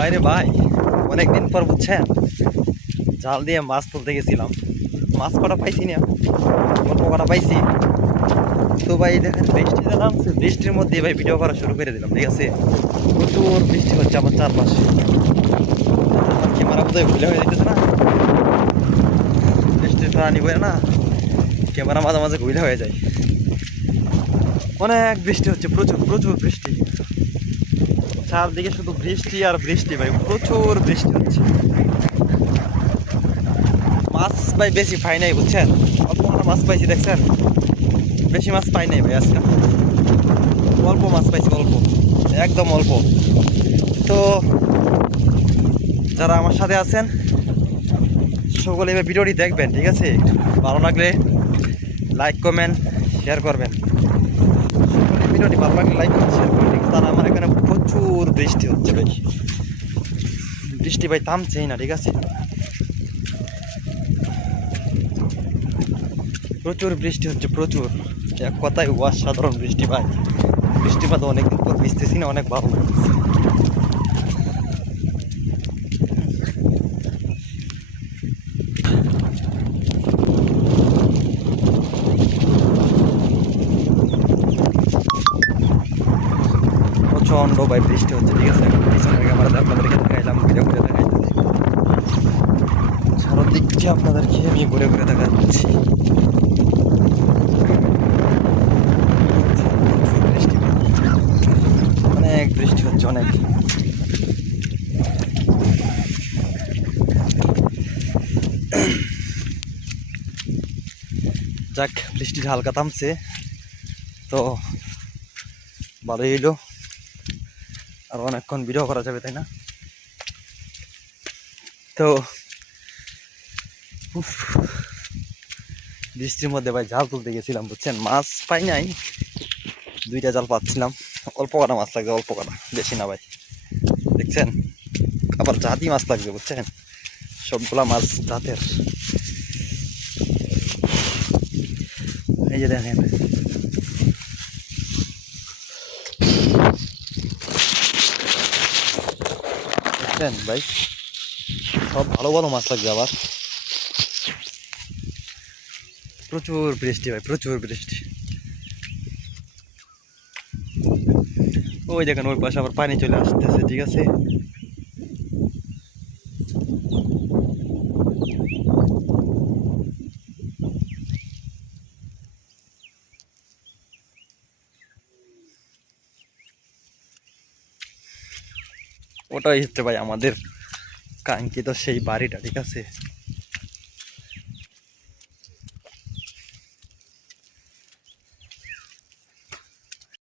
বাইরে ভাই অনেকদিন পর বুঝছেন জাল দিয়ে মাছ তুলতে গেছিলাম। মাছ কটা পাইছি না, অল্প কটা পাইছি। তো ভাই দেখেন বৃষ্টি নামছে, বৃষ্টির মধ্যে ভাই ভিডিও করা শুরু করে দিলাম। ঠিক আছে, প্রচুর বৃষ্টি হচ্ছে আমার চারপাশে। আমার ক্যামেরা বোধহয় ভুলে হয়ে যেতেছে না, বৃষ্টির পানি বয়ে না, ক্যামেরা মাঝে মাঝে ভুলে হয়ে যায়। অনেক বৃষ্টি হচ্ছে, প্রচুর প্রচুর বৃষ্টি, চারদিকে শুধু বৃষ্টি আর বৃষ্টি ভাই, প্রচুর বৃষ্টি হচ্ছে। মাছ ভাই বেশি পাই নাই বুঝছেন, অল্প কটা মাছ পাইছি দেখছেন, বেশি মাছ পাই নাই ভাই আজকে, অল্প মাছ পাইছি, অল্প, একদম অল্প। তো যারা আমার সাথে আছেন সকলে এবার ভিডিওটি দেখবেন। ঠিক আছে, ভালো লাগলে লাইক কমেন্ট শেয়ার করবেন। সকলে ভিডিওটি ভালো লাগলে লাইক কমেন্ট শেয়ার করবেন। ঠিক আছে, আর আমার এখানে প্রচুর বৃষ্টি হচ্ছে ভাই, বৃষ্টি ভাই থামছেই না। ঠিক আছে, প্রচুর বৃষ্টি হচ্ছে, প্রচুর, এক কথায় অসাধারণ বৃষ্টি ভাই। বৃষ্টিপাত অনেকদিন পর ভিজতেছি না, অনেক ভালো লাগছে। প্রচন্ড ভাই বৃষ্টি হচ্ছে। ঠিক আছে, পিছনের ক্যামেরাতে আপনাদেরকে দেখাইলাম, ভিডিও করে দেখাইতেছি, সারাদিক দিয়ে আপনাদেরকে আমি ঘুরে ঘুরে দেখাচ্ছি। বৃষ্টি, অনেক বৃষ্টি হচ্ছে, অনেক। যাক, বৃষ্টিটা হালকা থামছে তো ভালোই হইলো, আর অনেকক্ষণ ভিডিও করা যাবে, তাই না? তো বৃষ্টির মধ্যে ভাই জাল তুলতে গেছিলাম বুঝছেন, মাছ পাই নাই, দুইটা জাল পাচ্ছিলাম, অল্প কটা মাছ লাগছে, অল্প কটা, বেশি না ভাই। দেখছেন, আবার জাতি মাছ লাগছে বুঝছেন, সবগুলা মাছ জাতের। এই যে দেখেন, দেখছেন ভাই, সব ভালো ভালো মাছ লাগছে। আবার প্রচুর বৃষ্টি ভাই, প্রচুর বৃষ্টি। ওই দেখেন, ওই পাশে আবার পানি চলে আসতেছে। ঠিক আছে, ওটাই হচ্ছে ভাই আমাদের কাঙ্ক্ষিত সেই বাড়িটা। ঠিক আছে,